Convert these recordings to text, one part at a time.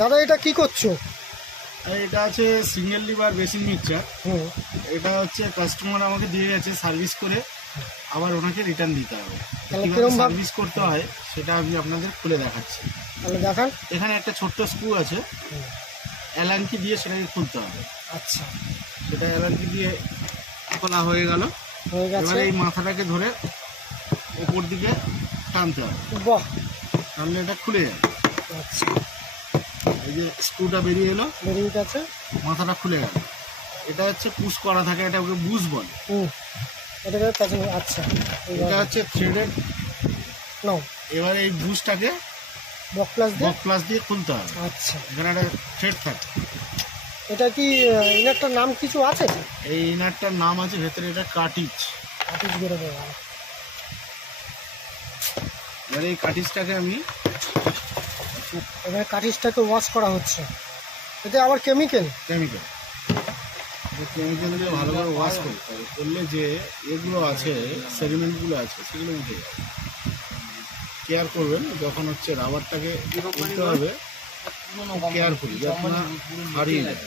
দাদা এটা কি করছো? এটা আছে সিঙ্গেল লিভার বেসিন মিক্সচার। এটা হচ্ছে কাস্টমার আমাকে দিয়ে গেছে সার্ভিস করে, আবার ওনাকে রিটার্ন দিতে হবে। কিভাবে সার্ভিস করতে হয় সেটা আমি আপনাদের খুলে দেখাচ্ছি। তাহলে দেখান। এখানে একটা ছোট্ট স্ক্রু আছে, অ্যালাঙ্কি দিয়ে সেটাকে খুলতে হবে। আচ্ছা, সেটা অ্যালাঙ্কি দিয়ে খোলা হয়ে গেল। এবারে এই মাথাটাকে ধরে উপর দিকে টানতে হবে। বাহ, টানলে এটা খুলে যাবে। আচ্ছা, এই যে স্ক্রুটা বেরিয়ে এলো, বেরিয়ে গেছে, মাথাটা খুলে গেল। এটা হচ্ছে পুশ করা থাকে, এটা ওকে বুশ বলে। আচ্ছা, এটা হচ্ছে থ্রেডের নাও। এবারে এই বুশটাকে বক প্লাস দিয়ে খুলতে হবে। আচ্ছা, এখানে একটা থ্রেড থাকে। এটা কি ইনারটার নাম কিছু আছে? এই ইনারটার নাম আছে ভেতরে, এটা কাটিজ। এবারে এই কাটিজটাকে আমি এবার কাটিজটাকে ওয়াশ করা হচ্ছে। এতে আবার কেমিক্যাল দিয়ে ভালো করে ওয়াশ করতে হবে। করলে যে এগুলো আছে, সেডিমেন্টগুলো আছে, সেগুলো উঠে যাবে। কেয়ার করবেন যখন হচ্ছে রাবারটাকে করতে হবে, কেয়ারফুলি যাতে না হারিয়ে যায়।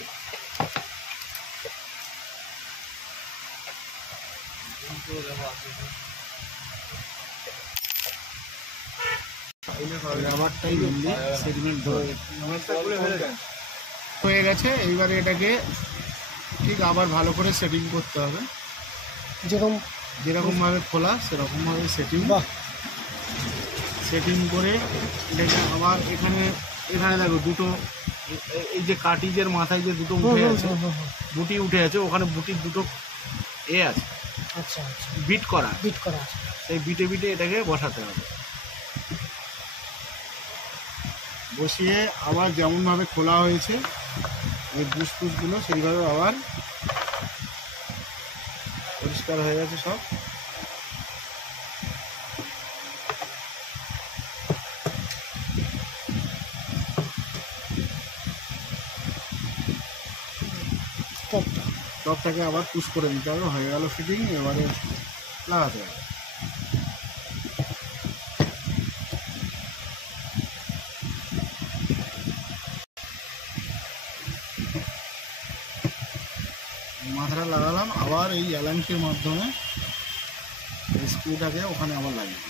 রাবারটাই মেনলি সেডিমেন্ট হয়ে গেছে। এইবারে এটাকে ঠিক আবার ভালো করে সেটিং করতে হবে, যেরকমভাবে খোলা সেরকমভাবে সেটিং করে এটাকে আবার এখানে দেখো দুটো, এই যে কাটিজের মাথায় যে দুটো উঠে আছে, বুটি উঠে আছে, ওখানে বুটির দুটো আছে। আচ্ছা, বিট করা আছে। সেই বিটে এটাকে বসাতে হবে। বসিয়ে আবার যেমনভাবে খোলা হয়েছে এই বুশগুলো সেইভাবে আবার পরিষ্কার হয়ে গেছে সব। টপটাকে আবার পুশ করে নিতে হবে। হয়ে গেল ফিটিং। এবারে লাগাতে হবে। মাথাটা লাগালাম, আবার এই অ্যালাঙ্কির মাধ্যমে স্ক্রুটাকে ওখানে আবার লাগিয়ে